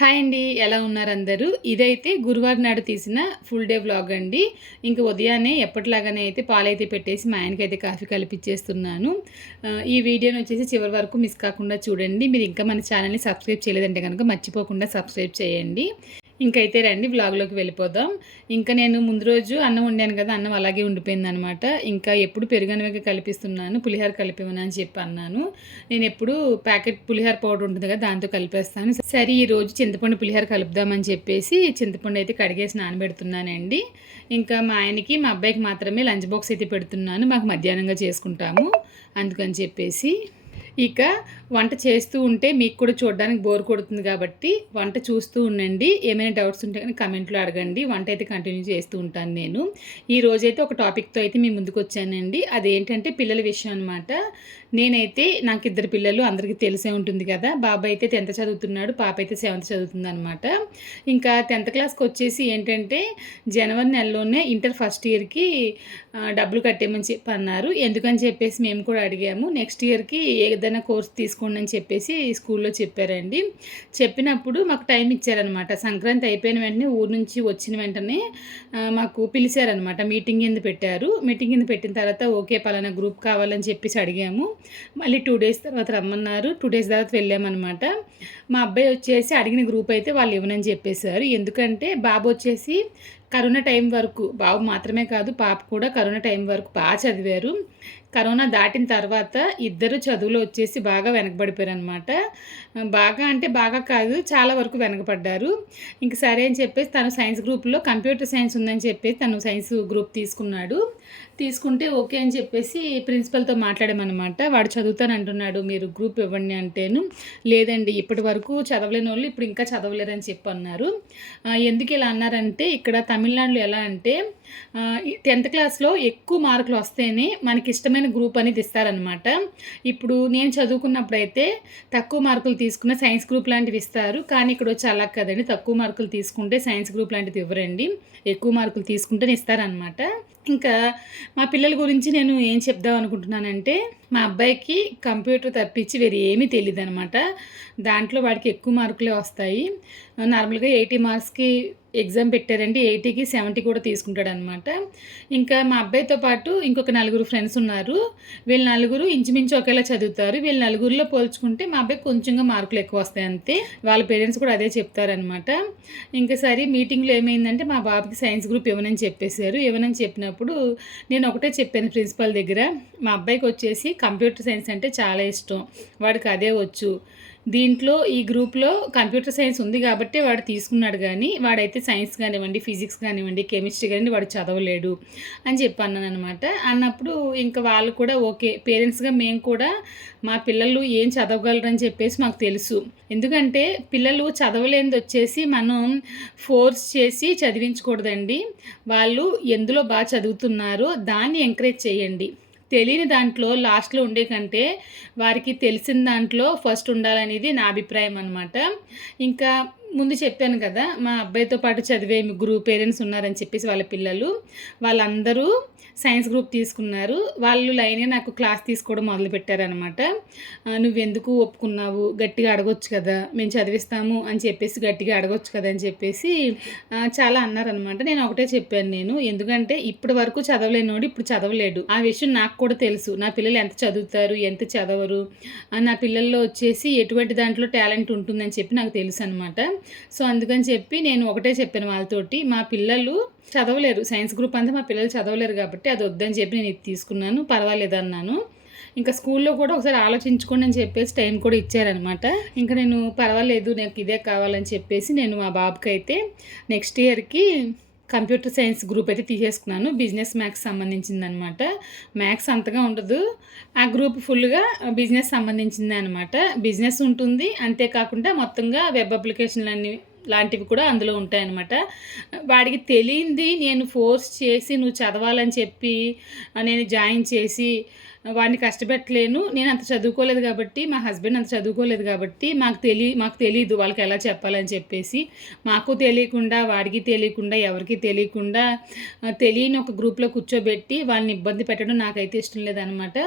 Hi అండి ఎలా ఉన్నారు అందరూ? ఇదైతే గురువారం నాడు తీసిన ఫుల్ డే వ్లాగ్ అండి. ఇంక ఉదయాన్నే ఎప్పటిలాగానే అయితే పాలైతే పెట్టేసి మా ఆయనకి అయితే కాఫీ కలిపించేస్తున్నాను ఈ వీడియోని వచ్చేసి చివరి వరకు మిస్ కాకుండా చూడండి. మీరు ఇంకా మన ఛానల్ని సబ్స్క్రైబ్ చేయలేదంటే కనుక మర్చిపోకుండా సబ్స్క్రైబ్ చేయండి. ఇంకైతే రండి బ్లాగ్లోకి వెళ్ళిపోదాం. ఇంకా నేను ముందు రోజు అన్నం వండాను కదా అన్నం అలాగే ఉండిపోయింది అనమాట ఇంకా ఎప్పుడు పెరుగనవగా కలిపిస్తున్నాను పులిహోర కలిపివని అని చెప్పి అన్నాను. నేను ఎప్పుడు ప్యాకెట్ పులిహోర పౌడర్ ఉంటుంది కదా దాంతో కలిపేస్తాను. సరే ఈ రోజు చింతపండు పులిహోర కలుపుదామని చెప్పేసి చింతపండు అయితే కడిగేసి నానబెడుతున్నానండి. ఇంకా మా ఆయనకి మా అబ్బాయికి మాత్రమే లంచ్ బాక్స్ అయితే పెడుతున్నాను మాకు మధ్యాహ్నంగా చేసుకుంటాము అందుకని చెప్పేసి. ఇక వంట చేస్తూ ఉంటే మీకు కూడా చూడడానికి బోర్ కొడుతుంది కాబట్టి వంట చూస్తూ ఉండండి. ఏమైనా డౌట్స్ ఉంటే కానీ కమెంట్లో అడగండి. వంట అయితే కంటిన్యూ చేస్తూ ఉంటాను నేను. ఈ రోజైతే ఒక టాపిక్తో అయితే మీ ముందుకు వచ్చానండి. అదేంటంటే పిల్లల విషయం అనమాట నేనైతే నాకు ఇద్దరు పిల్లలు అందరికీ తెలిసే ఉంటుంది కదా. బాబాయ్ అయితే టెన్త్ చదువుతున్నాడు పాప అయితే సెవెంత్ చదువుతుంది అనమాట ఇంకా టెన్త్ క్లాస్కి వచ్చేసి ఏంటంటే జనవరి నెలలోనే ఇంటర్ ఫస్ట్ ఇయర్కి డబ్బులు కట్టేయమని చెప్పి అన్నారు ఎందుకని చెప్పేసి మేము కూడా అడిగాము. నెక్స్ట్ ఇయర్కి ఏదైనా కోర్స్ తీసుకోండి అని చెప్పేసి స్కూల్లో చెప్పారండి. చెప్పినప్పుడు మాకు టైం ఇచ్చారనమాట సంక్రాంతి అయిపోయిన వెంటనే ఊరు నుంచి వచ్చిన వెంటనే మాకు పిలిచారనమాట మీటింగ్ కింద పెట్టారు. మీటింగ్ కింద పెట్టిన తర్వాత ఓకే పలానా గ్రూప్ కావాలని చెప్పేసి అడిగాము. మళ్ళీ టూ డేస్ తర్వాత రమ్మన్నారు. టూ డేస్ తర్వాత వెళ్ళామన్నమాట. మా అబ్బాయి వచ్చేసి అడిగిన గ్రూప్ అయితే వాళ్ళు ఇవ్వనని చెప్పేశారు. ఎందుకంటే బాబు వచ్చేసి కరోనా టైం వరకు బాబు మాత్రమే కాదు పాప కూడా కరోనా టైం వరకు బాగా చదివారు. కరోనా దాటిన తర్వాత ఇద్దరు చదువులో వచ్చేసి బాగా వెనకబడిపోయారు అనమాట బాగా అంటే బాగా కాదు చాలా వరకు వెనకబడ్డారు. ఇంక సరే అని చెప్పేసి తను సైన్స్ గ్రూప్లో కంప్యూటర్ సైన్స్ ఉందని చెప్పేసి తను సైన్స్ గ్రూప్ తీసుకున్నాడు. తీసుకుంటే ఓకే అని చెప్పేసి ప్రిన్సిపల్తో మాట్లాడామన్నమాట. వాడు చదువుతాను అంటున్నాడు మీరు గ్రూప్ ఇవ్వండి అంటేను. లేదండి ఇప్పటి వరకు చదవలేని వాళ్ళు ఇప్పుడు ఇంకా చదవలేరని చెప్పి అన్నారు ఎందుకు ఇలా అన్నారంటే ఇక్కడ తమిళనాడులో ఎలా అంటే టెన్త్ క్లాస్లో ఎక్కువ మార్కులు వస్తేనే మనకి ఇష్టమైన గ్రూప్ అనేది ఇస్తారనమాట ఇప్పుడు నేను చదువుకున్నప్పుడు అయితే తక్కువ మార్కులు తీసుకున్న సైన్స్ గ్రూప్ లాంటివి ఇస్తారు. కానీ ఇక్కడ వచ్చి అలా కదండి. తక్కువ మార్కులు తీసుకుంటే సైన్స్ గ్రూప్ లాంటిది ఇవ్వరండి. ఎక్కువ మార్కులు తీసుకుంటేనే ఇస్తారనమాట ఇంకా మా పిల్లల గురించి నేను ఏం చెప్దాం అనుకుంటున్నానంటే మా అబ్బాయికి కంప్యూటర్ తప్పించి వేరే ఏమీ తెలియదు అనమాట దాంట్లో వాడికి ఎక్కువ మార్కులే వస్తాయి. నార్మల్గా ఎయిటీ మార్క్స్కి ఎగ్జామ్ పెట్టారండి. ఎయిటీకి సెవెంటీ కూడా తీసుకుంటాడు అనమాట ఇంకా మా అబ్బాయితో పాటు ఇంకొక నలుగురు ఫ్రెండ్స్ ఉన్నారు. వీళ్ళు నలుగురు ఇంచుమించు ఒకేలా చదువుతారు. వీళ్ళు నలుగురిలో పోల్చుకుంటే మా అబ్బాయి కొంచెంగా మార్కులు ఎక్కువ వస్తాయి అంతే. వాళ్ళ పేరెంట్స్ కూడా అదే చెప్తారనమాట. ఇంకా సరే మీటింగ్లో ఏమైందంటే మా బాబుకి సైన్స్ గ్రూప్ ఇవ్వనని చెప్పేశారు. ఇవ్వనని చెప్పినప్పుడు నేను ఒకటే చెప్పాను ప్రిన్సిపల్ దగ్గర. మా అబ్బాయికి వచ్చేసి కంప్యూటర్ సైన్స్ అంటే చాలా ఇష్టం. వాడికి అదే వచ్చు. దీంట్లో ఈ గ్రూప్లో కంప్యూటర్ సైన్స్ ఉంది కాబట్టి వాడు తీసుకున్నాడు కానీ వాడైతే సైన్స్ కానివ్వండి ఫిజిక్స్ కానివ్వండి కెమిస్ట్రీ కానివ్వండి వాడు చదవలేడు అని చెప్పి అన్నాను అనమాట అన్నప్పుడు ఇంకా వాళ్ళు కూడా ఓకే పేరెంట్స్గా మేము కూడా మా పిల్లలు ఏం చదవగలరని చెప్పేసి మాకు తెలుసు. ఎందుకంటే పిల్లలు చదవలేనిది వచ్చేసి మనం ఫోర్స్ చేసి చదివించకూడదండి. వాళ్ళు ఎందులో బాగా చదువుతున్నారో దాన్ని ఎంకరేజ్ చేయండి. తెలియని దాంట్లో లాస్ట్లో ఉండే కంటే వారికి తెలిసిన దాంట్లో ఫస్ట్ ఉండాలనేది నా అభిప్రాయం అనమాట ఇంకా ముందు చెప్పాను కదా మా అబ్బాయితో పాటు చదివే ముగ్గురు పేరెంట్స్ ఉన్నారని చెప్పేసి వాళ్ళ పిల్లలు. వాళ్ళందరూ సైన్స్ గ్రూప్ తీసుకున్నారు. వాళ్ళు లైనే నాకు క్లాస్ తీసుకోవడం మొదలుపెట్టారనమాట నువ్వెందుకు ఒప్పుకున్నావు? గట్టిగా అడగొచ్చు కదా. మేము చదివిస్తాము అని చెప్పేసి గట్టిగా అడగొచ్చు కదా అని చెప్పేసి చాలా అన్నారనమాట నేను ఒకటే చెప్పాను నేను. ఎందుకంటే ఇప్పటి వరకు చదవలేనోడు ఇప్పుడు చదవలేడు. ఆ విషయం నాకు కూడా తెలుసు. నా పిల్లలు ఎంత చదువుతారు ఎంత చదవరు నా పిల్లల్లో వచ్చేసి ఎటువంటి దాంట్లో టాలెంట్ ఉంటుందని చెప్పి నాకు తెలుసు అనమాట సో అందుకని చెప్పి నేను ఒకటే చెప్పాను వాళ్ళతోటి మా పిల్లలు చదవలేరు. సైన్స్ గ్రూప్ అంతా మా పిల్లలు చదవలేరు కాబట్టి అది వద్దని చెప్పి నేను ఇది తీసుకున్నాను పర్వాలేదు అన్నాను. ఇంకా స్కూల్లో కూడా ఒకసారి ఆలోచించుకోండి అని చెప్పేసి టైం కూడా ఇచ్చారనమాట ఇంకా నేను పర్వాలేదు నాకు ఇదే కావాలని చెప్పేసి నేను మా బాబుకి అయితే నెక్స్ట్ ఇయర్కి కంప్యూటర్ సైన్స్ గ్రూప్ అయితే తీసేసుకున్నాను. బిజినెస్ మ్యాథ్స్ సంబంధించింది అనమాట మ్యాథ్స్ అంతగా ఉండదు. ఆ గ్రూప్ ఫుల్గా బిజినెస్ సంబంధించింది అనమాట బిజినెస్ ఉంటుంది. అంతేకాకుండా మొత్తంగా వెబ్ అప్లికేషన్లన్నీ లాంటివి కూడా అందులో ఉంటాయన్నమాట. వాడికి తెలియంది నేను ఫోర్స్ చేసి నువ్వు చదవాలని చెప్పి నేను జాయిన్ చేసి వాడిని కష్టపెట్టలేను నేను అంత చదువుకోలేదు కాబట్టి మా హస్బెండ్ అంత చదువుకోలేదు కాబట్టి మాకు తెలియ మాకు తెలియదు వాళ్ళకి ఎలా చెప్పాలని చెప్పేసి. మాకు తెలియకుండా వాడికి తెలియకుండా ఎవరికి తెలియకుండా తెలియని ఒక గ్రూప్లో కూర్చోబెట్టి వాళ్ళని ఇబ్బంది పెట్టడం నాకైతే ఇష్టం లేదనమాట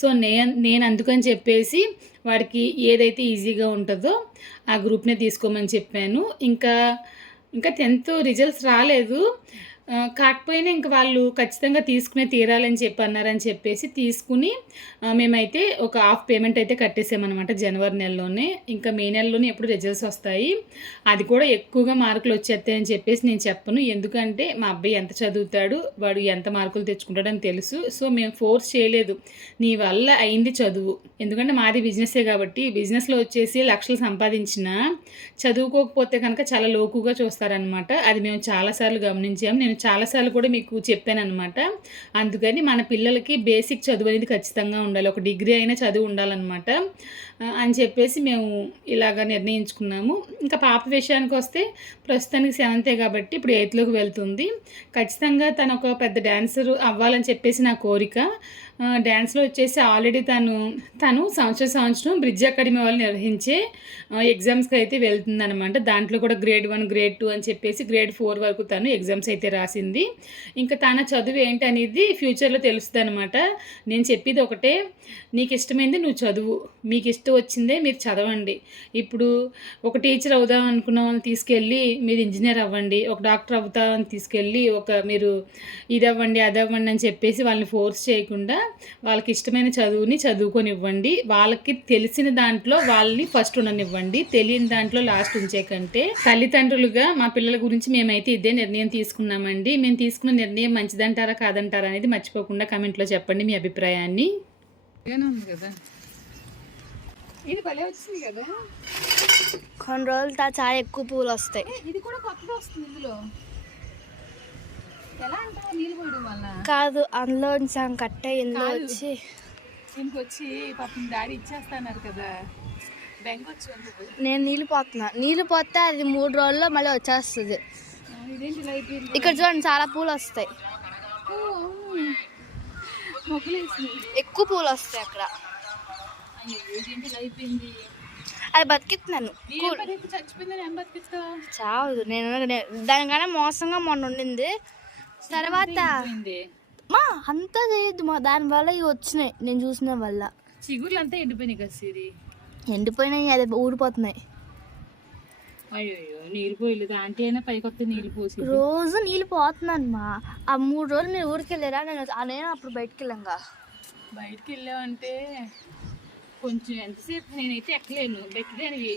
సో నేను నేను అందుకని చెప్పేసి వాడికి ఏదైతే ఈజీగా ఉంటుందో ఆ గ్రూప్నే తీసుకోమని చెప్పాను. ఇంకా ఇంకా టెన్త్ రిజల్ట్స్ రాలేదు. కాకపోయినా ఇంక వాళ్ళు ఖచ్చితంగా తీసుకునే తీరాలని చెప్పి అన్నారని చెప్పేసి తీసుకుని మేమైతే ఒక హాఫ్ పేమెంట్ అయితే కట్టేసామన్నమాట జనవరి నెలలోనే. ఇంకా మే నెలలోనే ఎప్పుడు రిజల్ట్స్ వస్తాయి. అది కూడా ఎక్కువగా మార్కులు వచ్చేస్తాయని చెప్పేసి నేను చెప్పను. ఎందుకంటే మా అబ్బాయి ఎంత చదువుతాడు వాడు ఎంత మార్కులు తెచ్చుకుంటాడని తెలుసు. సో మేము ఫోర్స్ చేయలేదు. నీ వల్ల అయింది చదువు. ఎందుకంటే మాది బిజినెసే కాబట్టి బిజినెస్లో వచ్చేసి లక్షలు సంపాదించిన చదువుకోకపోతే కనుక చాలా లోకుగా చూస్తారనమాట అది మేము చాలాసార్లు గమనించాము నేను చాలాసార్లు కూడా మీకు చెప్పాను అనమాట అందుకని మన పిల్లలకి బేసిక్ చదువు అనేది ఖచ్చితంగా ఉండాలి. ఒక డిగ్రీ అయినా చదువు ఉండాలన్నమాట. అని చెప్పేసి మేము ఇలాగ నిర్ణయించుకున్నాము. ఇంకా పాప విషయానికి వస్తే ప్రస్తుతానికి సెవెంతే కాబట్టి ఇప్పుడు ఎయిత్లోకి వెళ్తుంది. ఖచ్చితంగా తను ఒక పెద్ద డ్యాన్సర్ అవ్వాలని చెప్పేసి నా కోరిక. డ్యాన్స్లో వచ్చేసి ఆల్రెడీ తను తను సంవత్సరం సంవత్సరం బ్రిడ్జ్ అకాడమీ వాళ్ళు నిర్వహించే ఎగ్జామ్స్కి అయితే వెళ్తుందనమాట దాంట్లో కూడా గ్రేడ్ వన్ గ్రేడ్ టూ అని చెప్పేసి గ్రేడ్ ఫోర్ వరకు తను ఎగ్జామ్స్ అయితే రా రాసింది. ఇంకా తన చదువు ఏంటి అనేది ఫ్యూచర్లో తెలుస్తుంది అనమాట నేను చెప్పేది ఒకటే నీకు ఇష్టమైంది నువ్వు చదువు. మీకు ఇష్టం వచ్చిందే మీరు చదవండి. ఇప్పుడు ఒక టీచర్ అవుదాం అనుకున్న వాళ్ళని తీసుకెళ్ళి మీరు ఇంజనీర్ అవ్వండి ఒక డాక్టర్ అవుతామని తీసుకెళ్ళి ఒక మీరు ఇది అవ్వండి అది అవ్వండి అని చెప్పేసి వాళ్ళని ఫోర్స్ చేయకుండా వాళ్ళకి ఇష్టమైన చదువుని చదువుకొని ఇవ్వండి వాళ్ళకి తెలిసిన దాంట్లో వాళ్ళని ఫస్ట్ ఉండనివ్వండి. తెలియని దాంట్లో లాస్ట్ ఉంచే కంటే తల్లిదండ్రులుగా మా పిల్లల గురించి మేమైతే ఇదే నిర్ణయం తీసుకున్నామండి. మేము తీసుకున్న నిర్ణయం మంచిదంటారా కాదంటారా అనేది మర్చిపోకుండా కమెంట్లో చెప్పండి మీ అభిప్రాయాన్ని. ఉంది కదా. ఇది భలే వచ్చింది కదా. కొన్ని రోజులు తర్వాత చాలా ఎక్కువ పూలు వస్తాయి. ఇది కూడా కొత్తగా వస్తుంది ఇందులో. ఎలా అంటావు నీళ్ళు పోయడం వల్ల కాదు అందులో సగం కట్ట ఇందులో కాదు. వచ్చి. దీనికి వచ్చి పాపం డాడీ ఇచ్చేస్తాన్నారు కదా. బెంగ వచ్చి ఉంది. నేను నీళ్ళు పోతున్నా. నీళ్ళు పోతే అది మూడు రోజుల్లో మళ్ళీ వచ్చేస్తుంది. ఆ, ఇదేంటి ఇక్కడ చూడండి చాలా పూలు వస్తాయి. మొక్కలు ఎక్కువ పూలు వస్తాయి అక్కడ అయ్యో ఇదేంటి ఇలా అయిపోయింది అది బతికిస్తున్నాను చావదు నేను నేను- దానికన్నా మోసంగా మొన్న ఉండింది. తర్వాత మా అంతా చేయొద్దు మా దానివల్ల ఇవి వచ్చినాయి నేను చూసిన వల్ల. చిగుర్లు అంతా ఎండిపోయినాయి కదా సిరి. ఎండిపోయినాయి అది ఊడిపోతున్నాయి. అయ్యో నీళ్ళు పోయలేదు ఆంటీ అయినా పైకి వస్తే నీళ్ళు పోసి. రోజు నీళ్ళు పోతున్నాను మా. ఆ మూడు రోజులు మీరు ఊరికి వెళ్ళారా నేను నేను అప్పుడు బయటికి వెళ్ళాంగా. బయటికి వెళ్ళామంటే కొంచెం ఎంతసేపు నేనైతే ఎక్కలేను. గడ్డి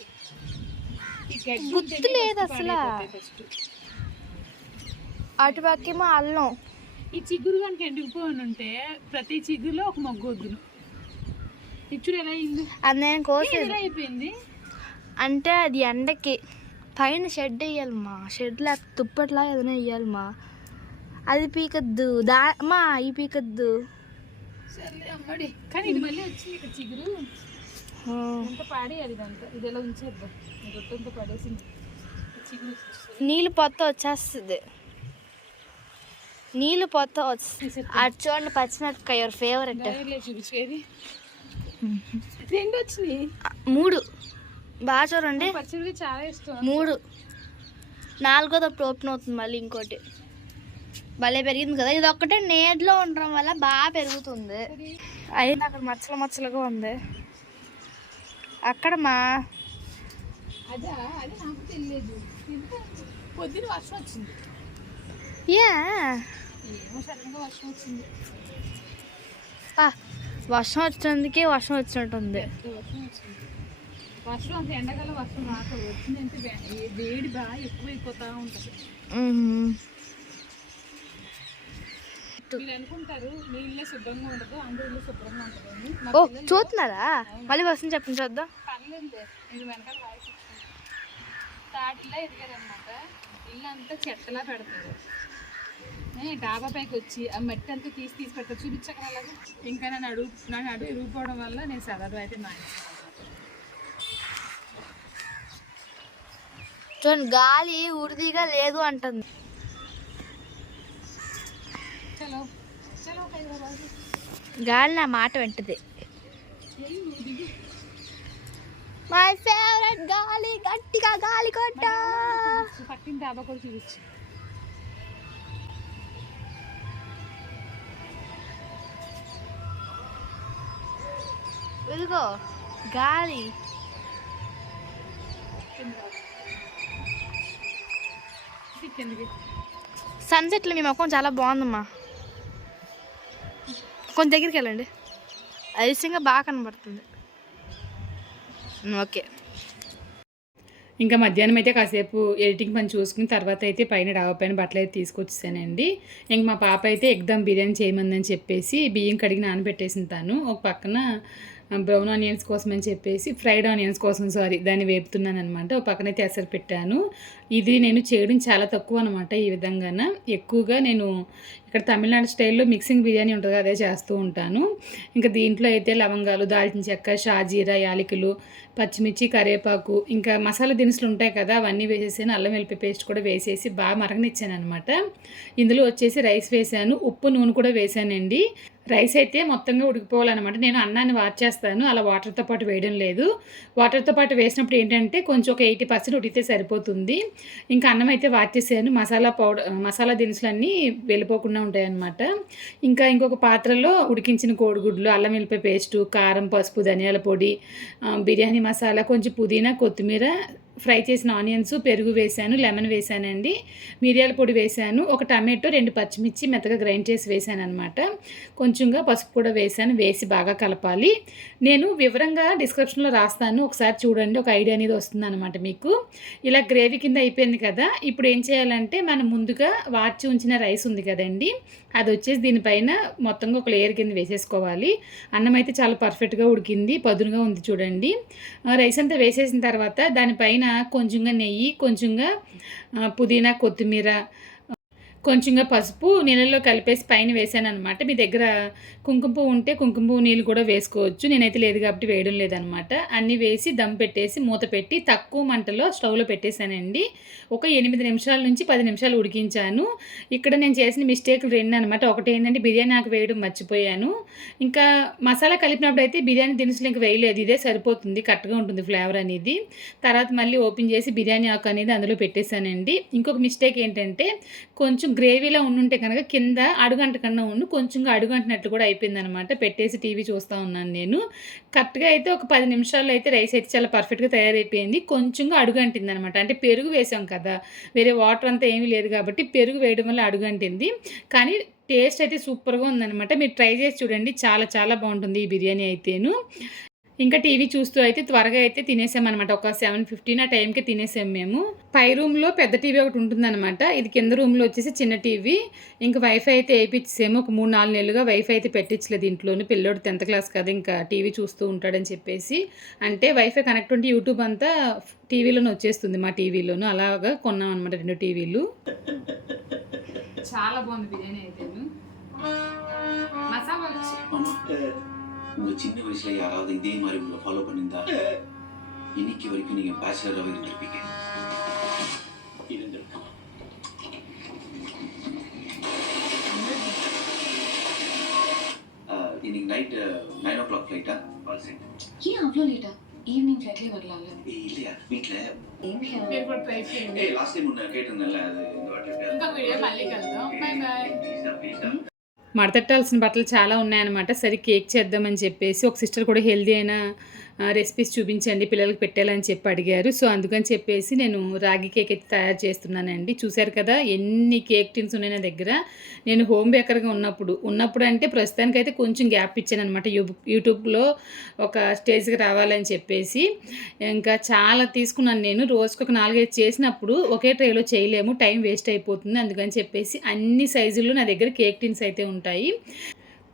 గుర్తు లేదు అసలు. అటు పక్కేమో అల్లం. ఈ చిగురు కనుక ఎండిపోయి ఉంటే ప్రతి చిగురులో ఒక మొగ్గు వద్దును. ఇచ్చుడు ఎలా అయింది? అది నేను కోసేది. ఎలా అయిపోయింది? అంటే అది ఎండకి పైన షెడ్ వేయాలమ్మా షెడ్ లేక తుప్పట్లా ఏదైనా వేయాలమ్మా అది పీకద్దు. దా అమ్మా ఈ పీకద్దు. కానీ ఇది మళ్ళీ వచ్చింది ఇక్కడ చిగురు. ఎంత పాడేయాలి ఇదంతా? ఇది ఎలా ఉంచేద్దాం? ఈ రొట్టెంతా పడేసింది. ఈ చిగురు. నీళ్ళు పొత్త వచ్చేస్తుంది. నీళ్ళు పొత్త వస్తుంది అటు చూడండి పచ్చిమిరపకాయ ఎవరి ఫేవరెట్ చూపించేది. రెండు వచ్చినాయి. మూడు. బాగా చూడండి. పచ్చడికి చాలా ఇష్టం. మూడు. నాలుగోది ఓపెన్ అవుతుంది మళ్ళీ ఇంకోటి. భలే పెరిగింది కదా. ఇది ఒక్కటే నేట్లో ఉండడం వల్ల బాగా పెరుగుతుంది. అయింది అక్కడ మచ్చలు మచ్చలుగా ఉంది. అక్కడ మా అదా అది నాకు తెలియదు ఎందుకంటే పొద్దున వర్షం వచ్చింది. యా. వర్షం వచ్చింది. పా, వర్షం వచ్చినందుకే వర్షం వచ్చినట్టుంది. వర్షం అంత ఎండాకాలం వర్షం రాకూడదు. వచ్చిందంటే వేడి బాగా ఎక్కువైపోతా ఉంటుంది. మ్మ్. మీరు అనుకుంటారు మీ ఇల్లు శుభ్రంగా ఉండదు అందరి ఇల్లు శుభ్రంగా ఉంటుంది మా ఓ చూస్తున్నారా? మళ్ళీ వస్తుంది చెప్పండి చూద్దాం. తాటిలా ఎదిగారనమాట ఇల్లు అంతా చెత్తలా పెడతారు డాబా పైకి వచ్చి ఆ మట్టి అంతా తీసి తీసి పెడతారు చూపించక అలాగే. ఇంకా నన్ను అడుగు నన్ను అడుగు ఇరుగుపోవడం వల్ల నేను సదరు అయితే మానేసాను చూడండి గాలి ఉరిదిగా లేదు అంటుంది. గాలి నా మాట వెంటది. మై ఫేవరెట్ గాలి గట్టిగా గాలి కొట్ట. పట్టిన డాబా కూడా చూపించు. ఇదిగో గాలి. సన్సెట్లో మీ ముఖం చాలా బాగుందమ్మా. కొంచెం దగ్గరికి వెళ్ళండి. ఐసింగా బాగా కనబడుతుంది. ఓకే. ఇంకా మధ్యాహ్నం అయితే కాసేపు ఎడిటింగ్ పని చూసుకుని తర్వాత అయితే పైన డాబా పైన బట్టలు అయితే తీసుకొచ్చేసానండి. ఇంక మా పాప అయితే ఎగ్దమ్ బిర్యానీ చేయమందని చెప్పేసి బియ్యం కడిగి నానబెట్టేసిన తాను. ఒక పక్కన బ్రౌన్ ఆనియన్స్ కోసం అని చెప్పేసి ఫ్రైడ్ ఆనియన్స్ కోసం సారీ దాన్ని వేపుతున్నాను అనమాట ఒక పక్కన అయితే ఎసరు పెట్టాను. ఇది నేను చేయడం చాలా తక్కువ అనమాట ఈ విధంగాన. ఎక్కువగా నేను ఇక్కడ తమిళనాడు స్టైల్లో మిక్సింగ్ బిర్యానీ ఉంటుంది అదే చేస్తూ ఉంటాను. ఇంకా దీంట్లో అయితే లవంగాలు దాల్చిన చెక్క షాజీరా యాలకులు పచ్చిమిర్చి కరివేపాకు ఇంకా మసాలా దినుసులు ఉంటాయి కదా అవన్నీ వేసేసాను అల్లం వెల్లిపాయ పేస్ట్ కూడా వేసేసి బాగా మరగనిచ్చాను అనమాట ఇందులో వచ్చేసి రైస్ వేసాను ఉప్పు నూనె కూడా వేసానండి. రైస్ అయితే మొత్తంగా ఉడికిపోవాలన్నమాట. నేను అన్నాన్ని వార్చేస్తాను అలా వాటర్తో పాటు వేయడం లేదు. వాటర్తో పాటు వేసినప్పుడు ఏంటంటే కొంచెం ఒక ఎయిటీ పర్సెంట్ ఉడికితే సరిపోతుంది. ఇంకా అన్నం అయితే వార్చేసాను మసాలా పౌడర్ మసాలా దినుసులన్నీ వెళ్ళిపోకుండా ఉంటాయన్నమాట. ఇంకా ఇంకొక పాత్రలో ఉడికించిన కోడిగుడ్లు అల్లం వెల్లిపాయ పేస్టు కారం పసుపు ధనియాల పొడి బిర్యానీ మసాలా కొంచెం పుదీనా కొత్తిమీర ఫ్రై చేసిన ఆనియన్స్ పెరుగు వేశాను లెమన్ వేశానండి మిరియాల పొడి వేశాను ఒక టమాటో రెండు పచ్చిమిర్చి మెత్తగా గ్రైండ్ చేసి వేశాను అనమాట కొంచెంగా పసుపు కూడా వేశాను వేసి బాగా కలపాలి. నేను వివరంగా డిస్క్రిప్షన్లో రాస్తాను ఒకసారి చూడండి ఒక ఐడియా అనేది వస్తుంది అనమాట మీకు. ఇలా గ్రేవీ కింద అయిపోయింది కదా ఇప్పుడు ఏం చేయాలంటే మనం ముందుగా వార్చి ఉంచిన రైస్ ఉంది కదండి అది వచ్చేసి దీనిపైన మొత్తంగా ఒక లేయర్ కింద వేసేసుకోవాలి. అన్నం అయితే చాలా పర్ఫెక్ట్గా ఉడికింది పదునుగా ఉంది చూడండి. ఆ, రైస్ అంతా వేసేసిన తర్వాత దానిపైన కొంచెంగా నెయ్యి కొంచెంగా పుదీనా కొత్తిమీర కొంచెంగా పసుపు నీళ్ళల్లో కలిపేసి పైన వేసాను అనమాట మీ దగ్గర కుంకుమ పువ్వు ఉంటే కుంకుమ పువ్వు నీళ్ళు కూడా వేసుకోవచ్చు. నేనైతే లేదు కాబట్టి వేయడం లేదనమాట అన్నీ వేసి దమ్ పెట్టేసి మూత పెట్టి తక్కువ మంటలో స్టవ్లో పెట్టేశానండి. ఒక ఎనిమిది నిమిషాల నుంచి పది నిమిషాలు ఉడికించాను. ఇక్కడ నేను చేసిన మిస్టేక్లు రెండు అనమాట ఒకటి ఏంటంటే బిర్యానీ ఆకు వేయడం మర్చిపోయాను. ఇంకా మసాలా కలిపినప్పుడు అయితే బిర్యానీ దినుసులు ఇంకా వేయలేదు. ఇదే సరిపోతుంది. కరెక్ట్గా ఉంటుంది ఫ్లేవర్ అనేది. తర్వాత మళ్ళీ ఓపెన్ చేసి బిర్యానీ ఆకు అనేది అందులో పెట్టేశానండి. ఇంకొక మిస్టేక్ ఏంటంటే కొంచెం గ్రేవీలో ఉండుంటే కనుక కింద అడుగంట కన్నా ఉండు కొంచెంగా అడుగంటినట్లు కూడా అయిపోయింది అనమాట పెట్టేసి టీవీ చూస్తూ ఉన్నాను నేను. కరెక్ట్గా అయితే ఒక పది నిమిషాల్లో అయితే రైస్ అయితే చాలా పర్ఫెక్ట్గా తయారైపోయింది. కొంచెంగా అడుగంటింది అనమాట అంటే పెరుగు వేసాం కదా వేరే వాటర్ అంతా ఏమీ లేదు కాబట్టి పెరుగు వేయడం వల్ల అడుగంటింది. కానీ టేస్ట్ అయితే సూపర్గా ఉందన్నమాట మీరు ట్రై చేసి చూడండి. చాలా చాలా బాగుంటుంది ఈ బిర్యానీ అయితేను. ఇంకా టీవీ చూస్తూ అయితే త్వరగా అయితే తినేసామన్నమాట. ఒక సెవెన్ ఫిఫ్టీన్ ఆ టైంకి తినేసాం మేము. పై రూమ్లో పెద్ద టీవీ ఒకటి ఉంటుందన్నమాట. ఇది కింద రూమ్లో వచ్చేసి చిన్న టీవీ. ఇంకా వైఫై అయితే వేయించేసాము ఒక మూడు నాలుగు నెలలుగా వైఫై అయితే పెట్టించలేదు ఇంట్లోనే. పిల్లోడు టెన్త్ క్లాస్ కదా ఇంకా టీవీ చూస్తూ ఉంటాడని చెప్పేసి. అంటే వైఫై కనెక్ట్ ఉంటే యూట్యూబ్ అంతా టీవీలోనే వచ్చేస్తుంది మా టీవీలోను. అలాగా కొన్నాం అనమాట రెండు టీవీలు. చాలా బాగుంది బిర్యానీ అయితే మసాలా వచ్చి ஆமா உங்க சின்ன வயசுல யாராவது இதே மாதிரி உங்களை ஃபாலோ பண்ணியிருந்தா இன்னைக்கு வரைக்கும் நீங்க பேச்சுலராகவே இருந்திருப்பீங்க. இருந்திருக்கலாம். இன்னைக்கு நைட் நைன் ஓ கிளாக் ஃப்ளைட்டா ஆல் செட் ஏன் அவ்வளோ லேட்டா ஈவினிங் ஃப்ளைட்லயே வரலாம்ல. இல்லையா? வீட்ல? ஏய் லாஸ்ட் டைம் முன்ன கேட்டிருந்தேன்ல அது இந்த வாட்டி மல்லிகை பை మడతట్టాల్సిన బట్టలు చాలా ఉన్నాయన్నమాట. సరే కేక్ చేద్దామని చెప్పేసి ఒక సిస్టర్ కూడా హెల్దీ అయిన రెసిపీస్ చూపించండి పిల్లలకి పెట్టాలని చెప్పి అడిగారు. సో అందుకని చెప్పేసి నేను రాగి కేక్ అయితే తయారు చేస్తున్నానండి. చూశారు కదా ఎన్ని కేక్ టిన్స్ ఉన్నాయి నా దగ్గర. నేను హోమ్ బేకర్గా ఉన్నప్పుడు ఉన్నప్పుడు అంటే ప్రస్తుతానికైతే కొంచెం గ్యాప్ ఇచ్చాను అనమాట యూట్యూబ్లో ఒక స్టేజ్కి రావాలని చెప్పేసి. ఇంకా చాలా తీసుకున్నాను నేను. రోజుకి ఒక నాలుగైదు చేసినప్పుడు ఒకే ట్రేలో చేయలేము. టైం వేస్ట్ అయిపోతుంది. అందుకని చెప్పేసి అన్ని సైజుల్లో నా దగ్గర కేక్ టిన్స్ అయితే ఉంటాయి.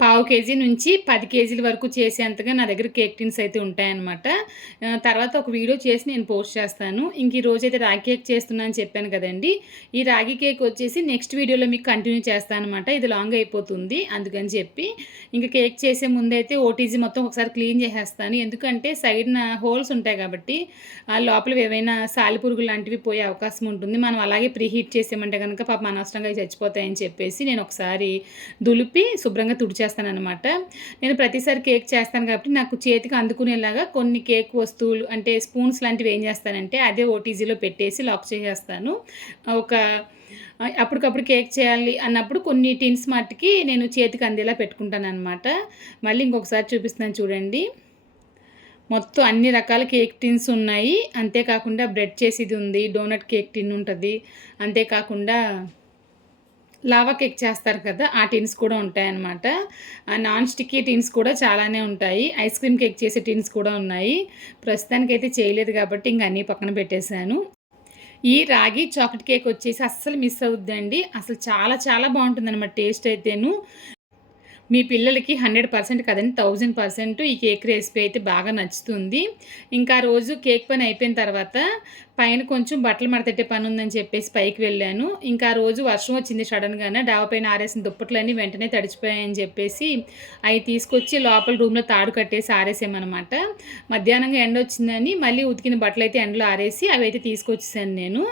పావు కేజీ నుంచి పది కేజీల వరకు చేసేంతగా నా దగ్గర కేక్ టిన్స్ అయితే ఉంటాయన్నమాట. తర్వాత ఒక వీడియో చేసి నేను పోస్ట్ చేస్తాను. ఇంక ఈ అయితే రాగి కేక్ చేస్తున్నాను అని చెప్పాను కదండి. ఈ రాగి కేక్ వచ్చేసి నెక్స్ట్ వీడియోలో మీకు కంటిన్యూ చేస్తాను అనమాట ఇది లాంగ్ అయిపోతుంది అందుకని చెప్పి. ఇంకా కేక్ చేసే ముందైతే ఓటీజీ మొత్తం ఒకసారి క్లీన్ చేసేస్తాను. ఎందుకంటే సైడ్న హోల్స్ ఉంటాయి కాబట్టి ఆ లోపల ఏవైనా సాలిపురుగులు లాంటివి పోయే అవకాశం ఉంటుంది. మనం అలాగే ప్రీ హీట్ చేసామంటే కనుక పాప అనవసరంగా అవి చచ్చిపోతాయని చెప్పేసి నేను ఒకసారి దులిపి శుభ్రంగా తుడిచే చేస్తాను అనమాట నేను ప్రతిసారి కేక్ చేస్తాను కాబట్టి నాకు చేతికి అందుకునేలాగా కొన్ని కేక్ వస్తువులు అంటే స్పూన్స్ లాంటివి ఏం చేస్తానంటే అదే ఓటీజీలో పెట్టేసి లాక్ చేసేస్తాను. ఒక అప్పటికప్పుడు కేక్ చేయాలి అన్నప్పుడు కొన్ని టిన్స్ మట్టుకి నేను చేతికి అందేలా పెట్టుకుంటాను అనమాట మళ్ళీ ఇంకొకసారి చూపిస్తున్నాను చూడండి. మొత్తం అన్ని రకాల కేక్ టిన్స్ ఉన్నాయి. అంతేకాకుండా బ్రెడ్ చేసేది ఉంది డోనట్ కేక్ టిన్ ఉంటుంది. అంతేకాకుండా లావా కేక్ చేస్తారు కదా ఆ టిన్స్ కూడా ఉంటాయన్నమాట. ఆ నాన్ స్టిక్కీ టిన్స్ కూడా చాలానే ఉంటాయి. ఐస్ క్రీమ్ కేక్ చేసే టిన్స్ కూడా ఉన్నాయి. ప్రస్తుతానికైతే చేయలేదు కాబట్టి ఇంక అన్నీ పక్కన పెట్టేశాను. ఈ రాగి చాక్లెట్ కేక్ వచ్చేసి అస్సలు మిస్ అవుద్దండి. అసలు చాలా చాలా బాగుంటుందన్నమాట టేస్ట్ అయితేను. మీ పిల్లలకి హండ్రెడ్ పర్సెంట్ కదండి థౌజండ్ పర్సెంట్ ఈ కేక్ రెసిపీ అయితే బాగా నచ్చుతుంది. ఇంకా ఆ రోజు కేక్ పని అయిపోయిన తర్వాత పైన కొంచెం బట్టలు మడతెట్టే పని ఉందని చెప్పేసి పైకి వెళ్ళాను. ఇంకా ఆ రోజు వర్షం వచ్చింది సడన్గానే డాబా పైన ఆరేసిన దుప్పట్లన్నీ వెంటనే తడిచిపోయాయని చెప్పేసి అవి తీసుకొచ్చి లోపల రూమ్లో తాడు కట్టేసి ఆరేసామన్నమాట. మధ్యాహ్నంగా ఎండ వచ్చిందని మళ్ళీ ఉతికిన బట్టలు అయితే ఎండలో ఆరేసి అవి అయితే తీసుకొచ్చేసాను నేను.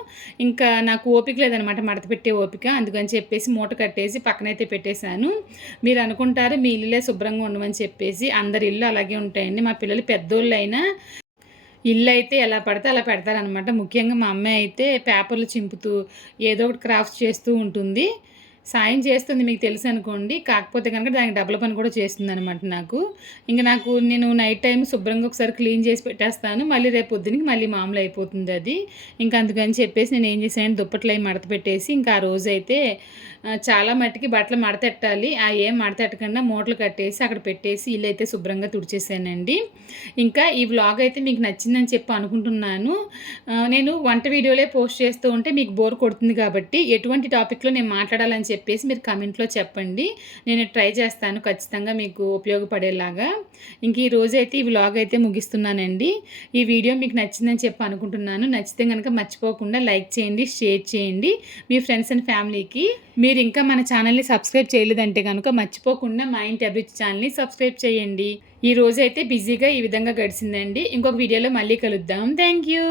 ఇంకా నాకు ఓపిక లేదనమాట మడత పెట్టే ఓపిక. అందుకని చెప్పేసి మూట కట్టేసి పక్కనైతే పెట్టేశాను. మీరు అనుకుంటే ఉంటారు మీ ఇల్లులే శుభ్రంగా ఉండమని చెప్పేసి అందరి ఇల్లు అలాగే ఉంటాయండి. మా పిల్లలు పెద్దోళ్ళు అయినా ఇల్లు అయితే ఎలా పడితే అలా పెడతారనమాట ముఖ్యంగా మా అమ్మాయి అయితే పేపర్లు చింపుతూ ఏదో ఒకటి క్రాఫ్ట్స్ చేస్తూ ఉంటుంది. సాయం చేస్తుంది మీకు తెలుసు అనుకోండి. కాకపోతే కనుక దానికి డబ్బుల పని కూడా చేస్తుంది అనమాట నాకు. ఇంకా నాకు నేను నైట్ టైం శుభ్రంగా ఒకసారి క్లీన్ చేసి పెట్టేస్తాను. మళ్ళీ రేపు పొద్దునకి మళ్ళీ మామూలు అయిపోతుంది అది. ఇంకా అందుకని చెప్పేసి నేను ఏం చేశాను దుప్పట్లు అవి మడత పెట్టేసి ఇంకా ఆ రోజు అయితే చాలా మట్టికి బట్టలు మడతెట్టాలి ఆ ఏం మడతెట్టకుండా మూటలు కట్టేసి అక్కడ పెట్టేసి ఇల్లు అయితే శుభ్రంగా తుడిచేసానండి. ఇంకా ఈ వ్లాగ్ అయితే మీకు నచ్చిందని చెప్పి అనుకుంటున్నాను. నేను వంట వీడియోలే పోస్ట్ చేస్తూ ఉంటే మీకు బోర్ కొడుతుంది కాబట్టి ఎటువంటి టాపిక్లో నేను మాట్లాడాలని చెప్పేసి మీరు కమెంట్లో చెప్పండి. నేను ట్రై చేస్తాను ఖచ్చితంగా మీకు ఉపయోగపడేలాగా. ఇంక ఈ రోజు అయితే ఈ వ్లాగ్ అయితే ముగిస్తున్నానండి. ఈ వీడియో మీకు నచ్చిందని చెప్పి అనుకుంటున్నాను. నచ్చితే కనుక మర్చిపోకుండా లైక్ చేయండి షేర్ చేయండి. మీ ఫ్రెండ్స్ అండ్ ఫ్యామిలీకి మీరు ఇంకా మన ఛానల్ని సబ్స్క్రైబ్ చేయలేదంటే కనుక మర్చిపోకుండా మా ఇంటి అభిరుచి ఛానల్ని సబ్స్క్రైబ్ చేయండి. ఈ రోజు అయితే బిజీగా ఈ విధంగా గడిచిందండి ఇంకొక వీడియోలో మళ్ళీ కలుద్దాం. Thank you